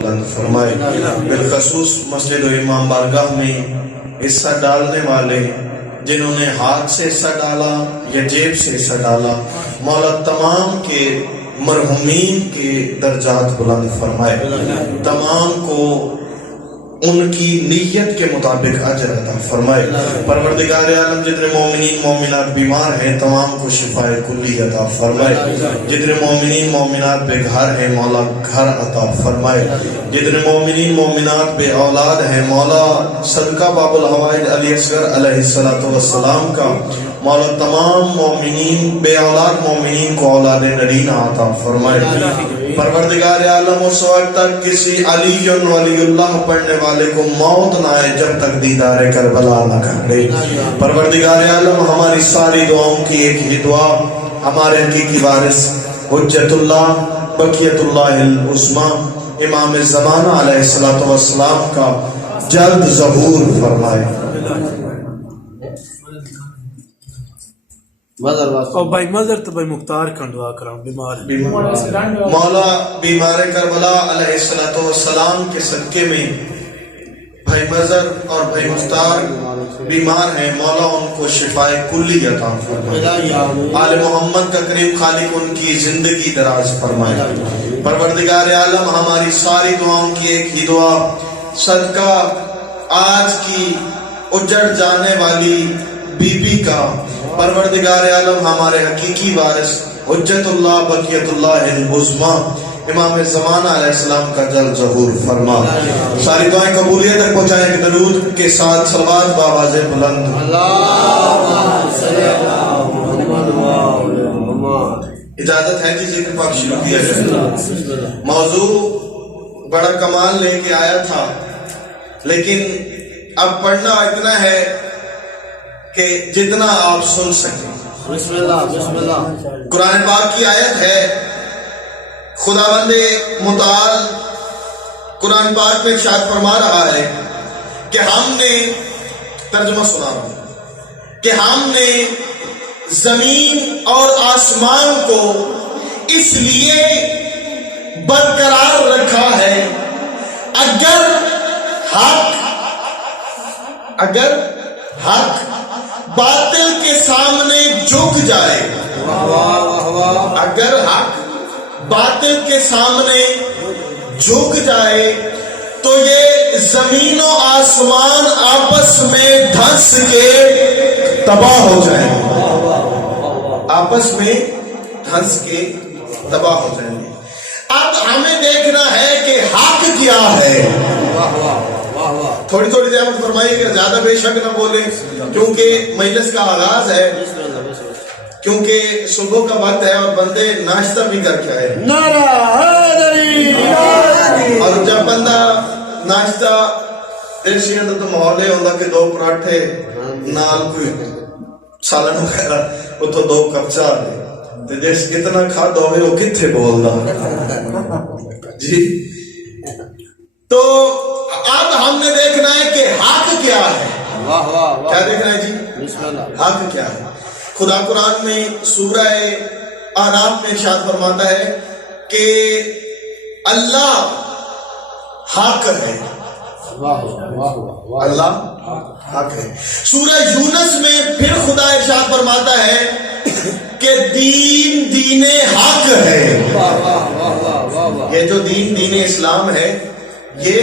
فرمائے۔ بالخصوص مسجد و امام بارگاہ میں حصہ ڈالنے والے جنہوں نے ہاتھ سے حصہ ڈالا یا جیب سے حصہ ڈالا، مولا تمام کے مرحومین کے درجات بلند فرمائے، تمام کو ان کی نیت کے مطابق اجر عطا فرمائے۔ پروردگار عالم جتنے مومنین مومنات بیمار ہیں تمام کو شفاء کلی عطا فرمائے، جتنے مومنین مومنات بے گھر ہیں مولا گھر عطا فرمائے، جتنے مومنین مومنات بے اولاد ہیں مولا صدقہ باب الحوائج علی اصغر علیہ السلام کا مولا تمام مومنین بے اولاد مومنین کو اولاد نرینہ عطا فرمائے۔ پروردگار عالم اس وقت تک کسی علی ولی اللہ پڑھنے والے کو موت نہ آئے جب تک دیدار کربلا نہ کر لے۔ پروردگار عالم ہماری ساری دعاؤں کی ایک ہی دعا، ہمارے حقیقی وارث حجت اللہ بقیت اللہ العظمیٰ امام زمانہ علیہ السلام کا جلد ظہور فرمائے۔ اور بھائی مظہر تو بھائی مختار کن دعا کراؤں بیمار مولا بیمار کربلا علیہ السلام کے صدقے میں بھائی مظہر اور بھائی مختار بیمار ہیں، مولا ان کو شفاء کلی عطا فرمائے، آل محمد کا کریم خالق ان کی زندگی دراز فرمائے۔ پروردگار عالم ہماری ساری دعاؤں کی ایک ہی دعا، صدقہ آج کی اجڑ جانے والی بی بی کا پروردگار عالم ہمارے حقیقی وارث حجت اللہ بقیت اللہ العظمیٰ امام زمانہ علیہ السلام کا جلد ظہور فرما۔ ساری دعائیں قبولیت تک پہنچائیں کہ درود کے ساتھ صلوات بآواز بلند۔ اجازت ہے کہ ذکر پاک شروع کیا جائے۔ موضوع بڑا کمال لے کے آیا تھا لیکن اب پڑھنا اتنا ہے کہ جتنا آپ سن سکیں۔ بسم اللہ بسم اللہ۔ قرآن پاک کی آیت ہے، خداوند متعال قرآن پاک میں ارشاد فرما رہا ہے کہ ہم نے، ترجمہ سنا رہا ہوں، کہ ہم نے زمین اور آسمان کو اس لیے برقرار رکھا ہے اگر حق باطل کے سامنے جھک جائے، اگر حق باطل کے سامنے جھک جائے تو یہ زمین و آسمان آپس میں دھنس کے تباہ ہو جائیں گے، آپس میں دھنس کے تباہ ہو جائیں گے۔ اب ہمیں دیکھنا ہے کہ حق کیا ہے۔ تھوڑی تھوڑی زیادہ فرمائیے کہ زیادہ بے شک نہ بولیں کیونکہ مجلس کا آغاز ہے، کیونکہ صبح کا وقت ہے اور بندے ناشتہ بھی کر کے آئے، اور جب بندہ ناشتہ دیسی اندر تو ماحول ہے ہوتا کہ دو پراٹھے نال کوئی سالن وغیرہ وہ تو دو کپ چاہ دے، جیس کتنا کھاتا ہوئے وہ کتنے بول رہا جی۔ تو اب ہم نے دیکھنا ہے کہ حق کیا ہے، کیا دیکھنا ہے جی؟ حق کیا ہے؟ خدا قرآن میں سورہ اعراف میں ارشاد فرماتا ہے کہ اللہ حق ہے، اللہ حق ہے۔ سورہ یونس میں پھر خدا ارشاد فرماتا ہے کہ دین حق ہے، یہ جو دین اسلام ہے یہ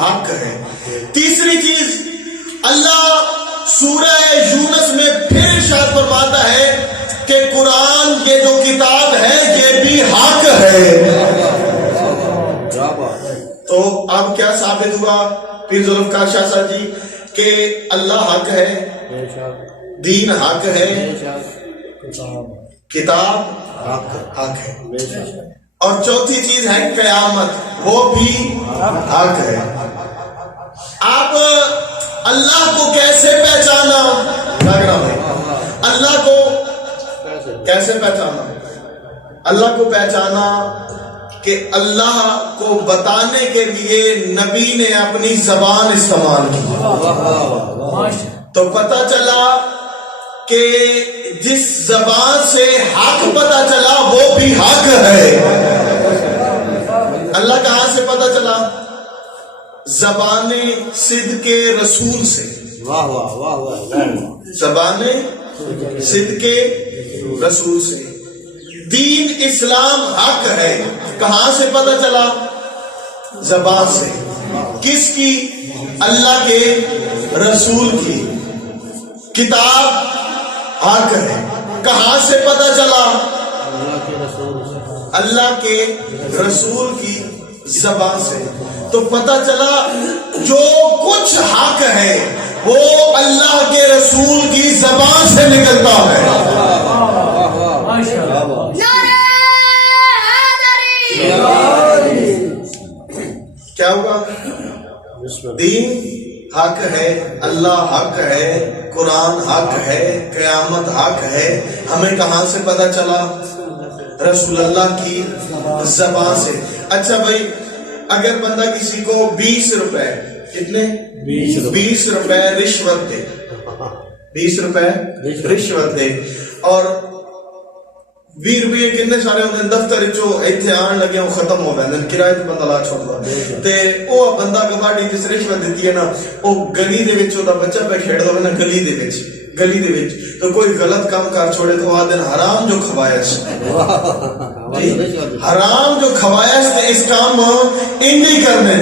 حق ہے۔ تیسری چیز اللہ سورہ یونس میں پھر ارشاد فرماتا ہے کہ قرآن یہ جو کتاب ہے یہ بھی حق ہے۔ تو اب کیا ثابت ہوا پیر ذوالفقار شاہ صاحب جی کہ اللہ حق ہے، دین حق ہے، کتاب حق ہے، اور چوتھی چیز ہے قیامت، وہ بھی حق ہے۔ اب اللہ کو کیسے پہچانا؟ اللہ کو کیسے پہچانا؟ اللہ کو پہچانا کہ اللہ کو بتانے کے لیے نبی نے اپنی زبان استعمال کی، تو پتہ چلا کہ جس زبان سے حق پتہ چلا وہ بھی حق ہے۔ اللہ کہاں سے پتہ چلا؟ زبان صدق رسول سے. واہ واہ واہ واہ. زبان صدق رسول سے. دین اسلام حق ہے کہاں سے پتہ چلا؟ زبان سے. کس کی؟ اللہ کے رسول کی. کتاب حق ہے کہاں سے پتہ چلا؟ اللہ کے رسول کی زبان سے. تو پتہ چلا جو کچھ حق ہے وہ اللہ کے رسول کی زبان سے نکلتا ہے. کیا ہوگا؟ دین حق ہے، اللہ حق ہے، قرآن حق ہے، قیامت حق ہے. ہمیں کہاں سے پتہ چلا؟ رسول اللہ کی زبان سے. اچھا بھائی، اگر بندہ کسی کو 20 روپے، کتنے؟ 20 روپے رشوت دے، 20 روپے رشوت دے، اور 20 روپے کتنے سارے ہوتے ہیں دفتر چو ایتھے آن لگے وہ ختم ہو گئے کرایے تے بندہ لا چھوڑدا تے او بندہ گواڑی جس رشوت دیتی ہے نا او گلی دے وچ دا بچہ پہ کھیڑدا ہوے نا گلی دے وچ تو کوئی غلط کام کر چھوڑے تو آ دن حرام جو کھوایا حرام جو کھوایا اس کام انہی کرنے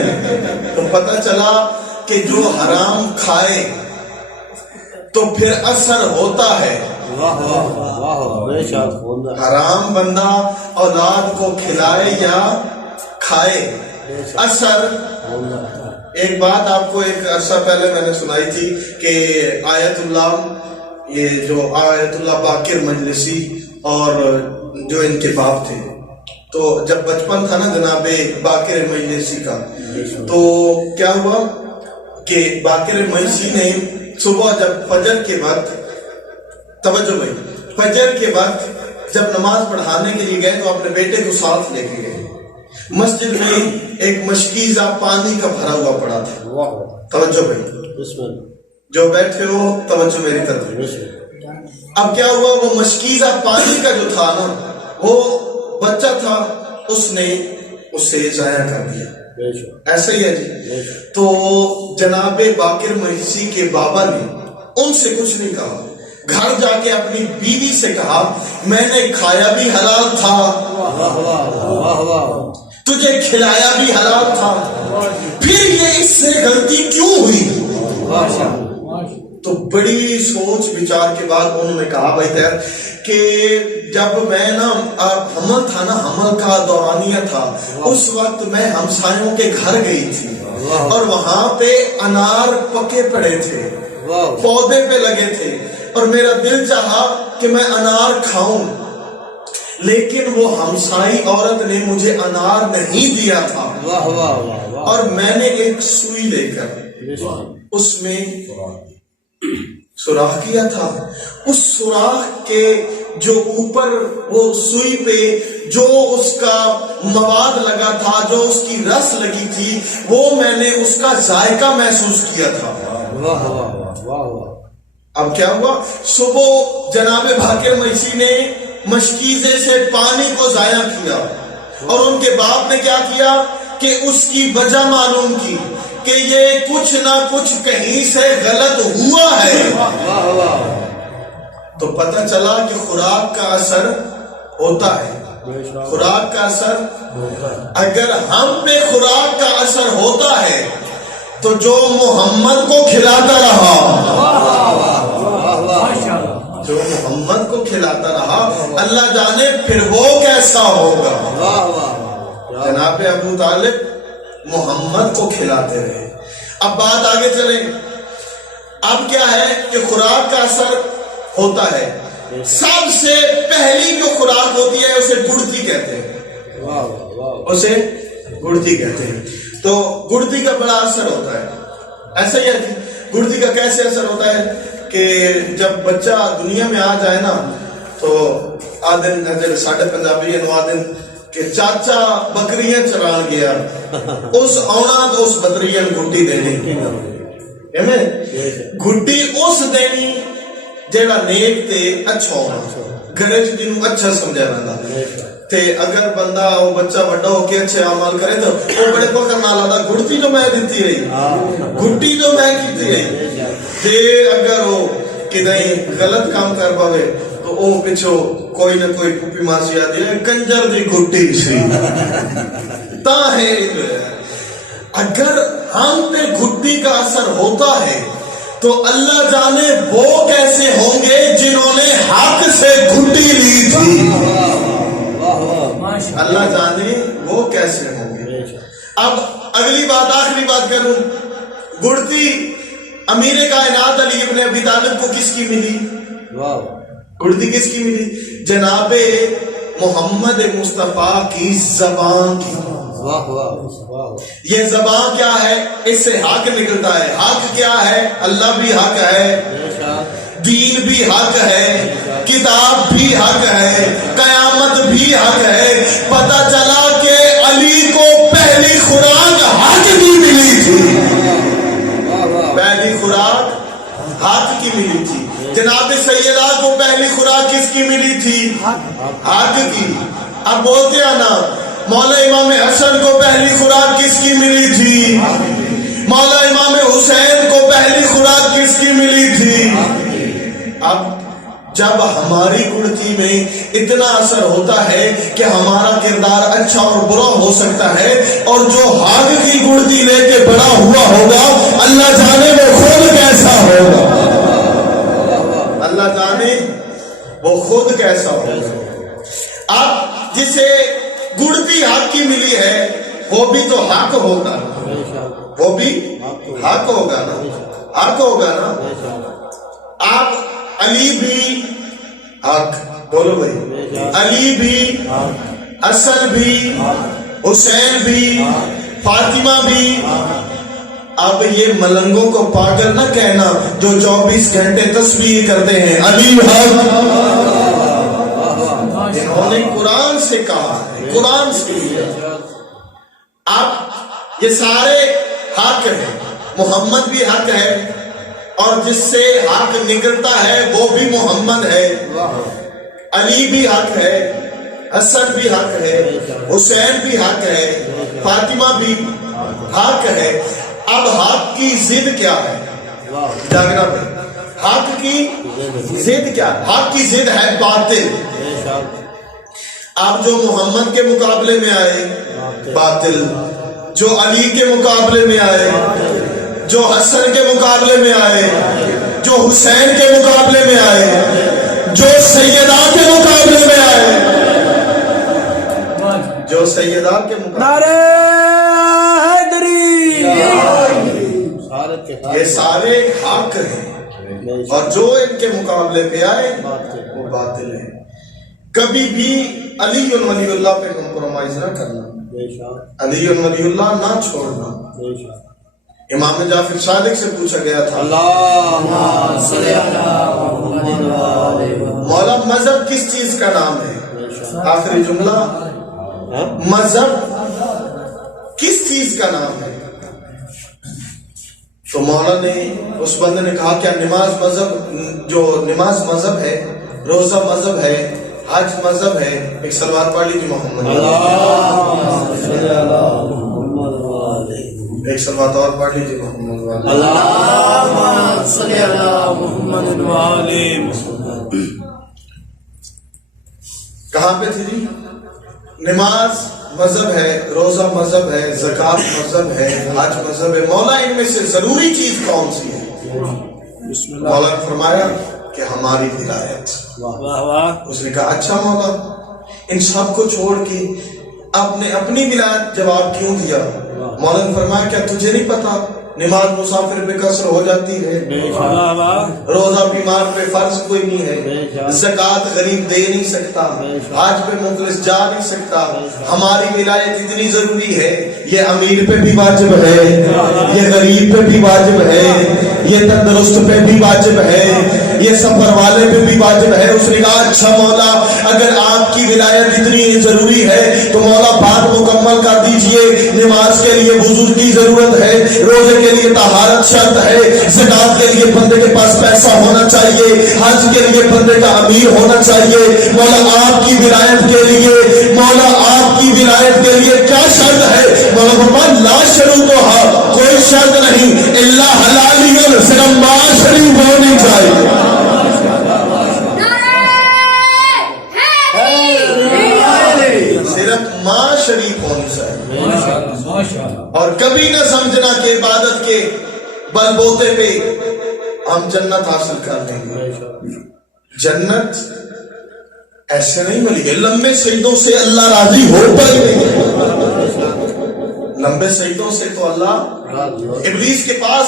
تو پتہ چلا کہ جو حرام کھائے تو پھر اثر ہوتا ہے. حرام بندہ اولاد کو کھلائے یا کھائے اثر. ایک بات آپ کو ایک عرصہ پہلے میں نے سنائی تھی کہ آیت اللہ، یہ جو آیت اللہ باقر مجلسی اور جو ان کے باپ تھے، تو جب بچپن تھا نا جناب باقر مجلسی کا، تو کیا ہوا کہ باقر مجلسی نے صبح جب فجر کے وقت، توجہ بھائی، فجر کے وقت جب نماز پڑھانے کے لیے گئے تو اپنے بیٹے کو ساتھ لے کے گئے. مسجد میں ایک مشکیزہ پانی کا بھرا ہوا پڑا تھا. توجہ بھائی، جو بیٹھے ہو توجہ میری طرف. اب کیا ہوا، وہ مشکیزہ پانی کا جو تھا نا، وہ بچہ تھا، اس نے اسے ضائع کر دیا. ایسا ہی ہے جی. تو جناب باقر مجلسی کے بابا نے ان سے کچھ نہیں کہا، گھر جا کے اپنی بیوی سے کہا میں نے کھایا بھی حلال تھا، تجھے کھلایا بھی حلال تھا، پھر یہ اس سے غلطی کیوں ہوئی؟ تو بڑی سوچ بچار کے بعد انہوں نے کہا بھائی تیر کہ جب میں نا حمل تھا نا، حمل کا دورانیہ تھا، اس وقت میں ہمسایوں کے گھر گئی تھی اور وہاں پہ انار پکے پڑے تھے، پودے پہ لگے تھے، اور میرا دل چاہا کہ میں انار کھاؤں، لیکن وہ ہمسائی عورت نے مجھے انار نہیں دیا تھا. اور میں نے ایک سوئی لے کر اس میں سوراخ کیا تھا. اس سوراخ کے جو اوپر وہ سوئی پہ جو اس کا مواد لگا تھا، جو اس کی رس لگی تھی، وہ میں نے اس کا ذائقہ محسوس کیا تھا. اب کیا ہوا، صبح جناب باقر مجلسی نے مشکیزے سے پانی کو ضائع کیا، اور ان کے باپ نے کیا کیا کہ اس کی وجہ معلوم کی کہ یہ کچھ نہ کچھ کہیں سے غلط ہوا ہے. تو پتہ چلا کہ خوراک کا اثر ہوتا ہے. خوراک کا اثر، اگر ہم پہ خوراک کا اثر ہوتا ہے تو جو محمد کو کھلاتا رہا، جو محمد کو کھلاتا رہا، اللہ جانے پھر وہ کیسا ہوگا. جناب ابو طالب محمد کو کھلاتے رہے. اب بات آگے چلیں. اب کیا ہے کہ خوراک کا اثر ہوتا ہے. سب سے پہلی جو خوراک ہوتی ہے اسے گڑتی کہتے ہیں، اسے گڑتی کہتے ہیں. تو گڑتی کا بڑا اثر ہوتا ہے. ایسا ہی ہے گڑتی کا کیسے اثر ہوتا ہے کہ جب بچہ دنیا میں آ جائے نا تو آدن ساڑھے پنجابی آدن کہ چاچا بکریاں چران گیا، اس آنا تو اس بکریاں گھٹی دینی، گھٹی اس دینی جیڑا نیک تے اچھا ہونا، گھرے جنوں اچھا سمجھا رہا. تے اگر بندہ وہ بچہ بڑا ہو کے اچھے اعمال کرے تو وہ بڑے کو کرنا لادا گھڑتی جو میں دیتی رہی گھٹی جو میں کیتی رہی تے اگر وہ کدیں غلط کام کر پاوے تو وہ پچھو کوئی نہ کوئی پوپی ماسی آتی ہے کنجر دی گھٹی سی تا ہے اگر ہم پہ گھٹی کا اثر ہوتا ہے تو اللہ جانے وہ کیسے ہوں گے جنہوں نے حق سے گھٹی لی تھی اللہ جانے وہ کیسے ہوں گے. اب اگلی بات آخری بات کروں گڑتی امیر کائنات علی ابن ابی طالب کو کس کی ملی؟ گڑتی کس کی ملی؟ جناب محمد مصطفیٰ کی زبان کی. یہ زبان کیا ہے؟ اس سے حق نکلتا ہے. حق کیا ہے؟ اللہ بھی حق ہے, دین بھی حق ہے, کتاب بھی حق ہے, قیامت بھی حق ہے. پتہ چلا کہ علی کو پہلی خوراک حق کی ملی تھی, پہلی خوراک حق کی ملی تھی. جناب سیدہ کو پہلی خوراک کس کی ملی تھی؟ حق کی. اب بولتے ہیں نا مولا امام حسن کو پہلی خوراک کس کی ملی تھی؟ مولا امام حسین کو پہلی خوراک کس کی ملی تھی؟ اب جب ہماری گڑتی میں اتنا اثر ہوتا ہے کہ ہمارا کردار اچھا اور برا ہو سکتا ہے, اور جو حق کی گڑتی لے کے بڑا ہوا ہوگا اللہ جانے وہ خود کیسا ہوگا, اللہ جانے وہ خود کیسا ہوگا. اب جسے گڑتی حق کی ملی ہے وہ بھی تو حق ہوگا, وہ بھی حق ہوگا نا, حق ہوگا نا. آپ علی بھی حق, بولو بھائی, علی بھی, حسن بھی, حسین بھی, فاطمہ بھی. اب یہ ملنگوں کو پاگل نہ کہنا جو 24 گھنٹے تسبیح کرتے ہیں علی حق. انہوں نے قرآن سے کہا ہے, قرآن سے. اب یہ سارے حق ہیں, محمد بھی حق ہے, اور جس سے حق نکلتا ہے وہ بھی محمد ہے. علی بھی حق ہے, حسن بھی حق ہے, حسین بھی حق ہے, فاطمہ بھی حق ہے. اب حق کی ضد کیا ہے؟ جاگنا پڑے. حق کی ضد کیا؟ حق کی ضد ہے باطل. آپ جو محمد کے مقابلے میں آئے باطل, جو علی کے مقابلے میں آئے, جو حسن کے مقابلے میں آئے, جو حسین کے مقابلے میں آئے, جو سیدہ کے مقابلے میں آئے, جو سیدہ کے مقابلے, یہ سارے حق ہیں, اور جو ان کے مقابلے پہ آئے وہ باطل ہے. کبھی بھی علی ولی اللہ پہ کمپرومائز نہ کرنا, علی ولی اللہ نہ چھوڑنا. امام جعفر صادق سے پوچھا گیا تھا مولا مذہب کس چیز کا نام ہے؟ آخری جملہ, مذہب کس چیز کا نام ہے؟ تو مولا نے, اس بندے نے کہا کیا نماز مذہب, جو نماز مذہب ہے, روزہ مذہب ہے, حج مذہب ہے؟ ایک سلوات پڑھ لیجیے محمد, ایک سلوات اور پڑھ لیجیے محمد. اللہم صلی علی محمد وآلہ. کہاں پہ تھی جی؟ نماز مذہب ہے, روزہ مذہب ہے, زکات مذہب ہے, حج مذہب ہے. مولا ان میں سے ضروری چیز کون سی ہے؟ مولا نے فرمایا کہ ہماری ولایت. اس نے کہا اچھا مولا, ان سب کو چھوڑ کے آپ نے اپنی ولایت جواب کیوں دیا؟ مولا نے فرمایا کیا تجھے نہیں پتا نماز مسافر پہ قصر ہو جاتی ہے, روزہ بیمار پہ فرض کوئی نہیں ہے, زکات غریب دے نہیں سکتا, حج پہ مفلس جا نہیں سکتا. ہماری ولایت اتنی ضروری ہے, یہ امیر پہ بھی واجب ہے, یہ غریب پہ بھی واجب ہے, یہ تندرست پہ بھی واجب ہے, یہ سفر والے پہ بھی واجب ہے. اس نے کہا اچھا مولا اگر آپ کی ولایت اتنی ضروری ہے تو مولا بات مکمل کر دیجئے. نماز کے لیے وضو کی ضرورت ہے, روزے کے لیے طہارت شرط ہے، زکات کے لیے بندے کے پاس پیسہ ہونا چاہیے، حج کے لیے بندے کا امیر ہونا چاہیے۔ مولا آپ کی ولایت کے لیے، مولا آپ کی ولایت کے لیے کیا شرط ہے؟ مولا فرمایا لا شروطھا، کوئی شرط نہیں، الا حلالیہ، صرف ماں شریف ہونی چاہیے۔ صرف ماں شریف ہونی چاہیے۔ اور کبھی نہ سمجھنا کہ عبادت کے بل بوتے پہ ہم جنت حاصل کر لیں گے۔ جنت ایسے نہیں ملی ہے، لمبے سجدوں سے اللہ راضی ہو پائے گے۔ لمبے سجدوں سے تو اللہ، ابلیس کے پاس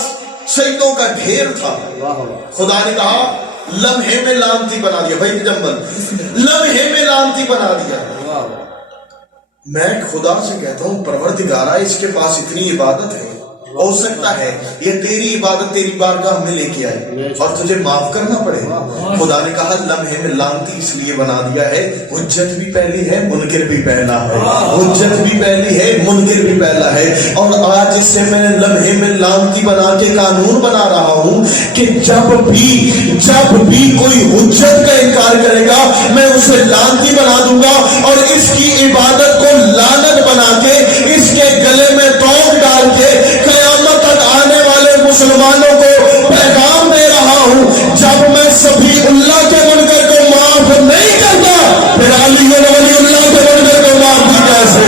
سجدوں کا ڈھیر تھا، خدا نے کہا لمحے میں لانتی بنا دیا، بھائی جنبل لمحے میں لانتی بنا دیا۔ میں خدا سے کہتا ہوں پروردگارہ اس کے پاس اتنی عبادت ہے، ہو سکتا ہے یہ تیری عبادت تیری بارگاہ میں لے کے آئے اور تجھے معاف کرنا پڑے۔ خدا نے کہا لمحے میں لانتی اس لیے بنا دیا ہے، حجت بھی پہلی ہے منکر بھی پہلا ہے، حجت بھی پہلی ہے منکر بھی پہلا ہے۔ اور آج اس سے میں لمحے میں لانتی بنا کے قانون بنا رہا ہوں کہ جب بھی کوئی حجت کا انکار کرے گا میں اسے لانتی بنا دوں گا، اور اس کی عبادت کو لعنت بنا کے اس کے گلے میں توق ڈال کے قیامت تک آنے والے مسلمانوں کو پیغام دے رہا ہوں، جب میں سبھی اللہ کے منکر کو معاف نہیں کرتا پھر علی ولی اللہ کے منکر کو معاف بھی کیسے؟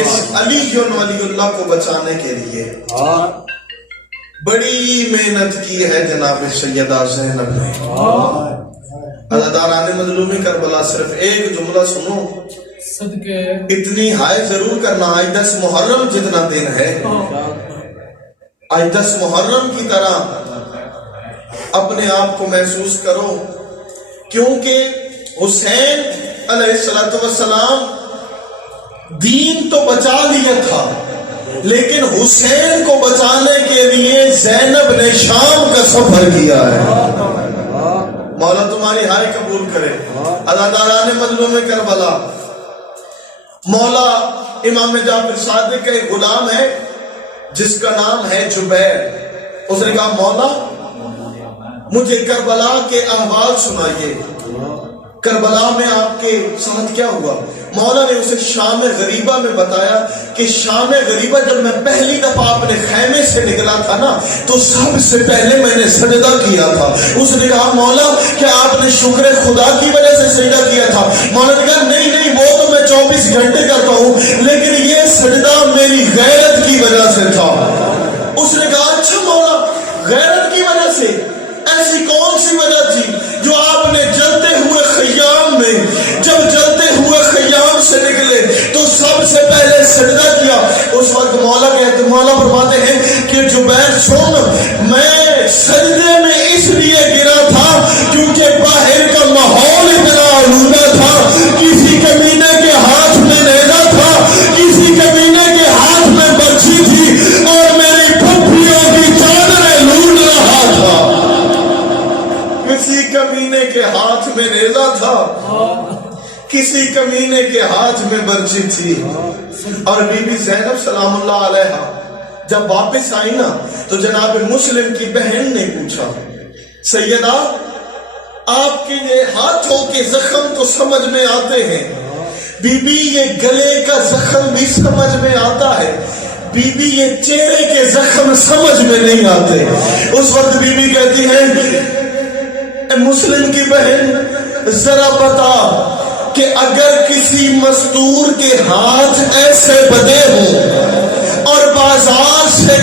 اس علی ولی اللہ کو بچانے کے لیے بڑی محنت کی ہے جناب سیدہ زینب نے۔ عزاداران مظلوم کربلا صرف ایک جملہ سنو، اتنی ہائے ضرور کرنا، آج 10 محرم جتنا دن ہے، آج 10 محرم کی طرح اپنے آپ کو محسوس کرو، کیونکہ حسین علیہ السلام دین تو بچا لیا تھا، لیکن حسین کو بچانے کے لیے زینب نے شام کا سفر کیا ہے۔ مولا تمہاری ہائے قبول کرے۔ عزاداران مظلوم کربلا، مولا امام جعفر صادق کا ایک غلام ہے جس کا نام ہے جبیر، اس نے کہا مولا مجھے کربلا کے احوال سنائیے، کربلا میں آپ کے ساتھ کیا ہوا؟ مولا نے اسے شام غریبہ میں بتایا کہ شام غریبہ جب میں پہلی دفعہ اپنے خیمے سے نکلا تھا نا تو سب سے پہلے میں نے سجدہ کیا تھا۔ اس نے کہا مولا کیا آپ نے شکر خدا کی وجہ سے سجدہ کیا تھا؟ مولا نے کہا نہیں وہ تو میں 24 گھنٹے کرتا ہوں، لیکن یہ سجدہ میری غیرت کی وجہ سے تھا۔ اس نے کہا اچھا مولا غیرت کی وجہ سے، ایسی کون سی وجہ تھی جو آپ نے جلتے ہوئے خیام میں، جب جلتے ہوئے خیام سے نکلے تو سب سے پہلے سجدہ کیا؟ اس وقت مولا فرماتے ہیں کہ جبیر سن، میں سجدے میں اس لیے گرا تھا کیونکہ باہر کا ماحول اتنا آلودہ تھا، کسی کمینے کے ہاتھ میں نیزہ تھا، کسی کمینے کے ہاتھ میں برچھی تھی اور میری پھپھیوں کی چادریں لوٹ رہا تھا۔ کسی کمینے کے ہاتھ میں نیزہ تھا، کسی کمینے کے ہاتھ میں برچھی تھی۔ اور بی بی زینب سلام اللہ علیہا جب واپس آئی نا تو جناب مسلم کی بہن نے پوچھا سیدہ آپ کے یہ ہاتھوں کے زخم تو سمجھ میں آتے ہیں، بی بی یہ گلے کا زخم بھی سمجھ میں آتا ہے، بی بی یہ چہرے کے زخم سمجھ میں نہیں آتے۔ اس وقت بی بی کہتی ہے مسلم کی بہن ذرا بتا کہ اگر کسی مزدور کے ہاتھ ایسے بدے ہوں اور بازار سے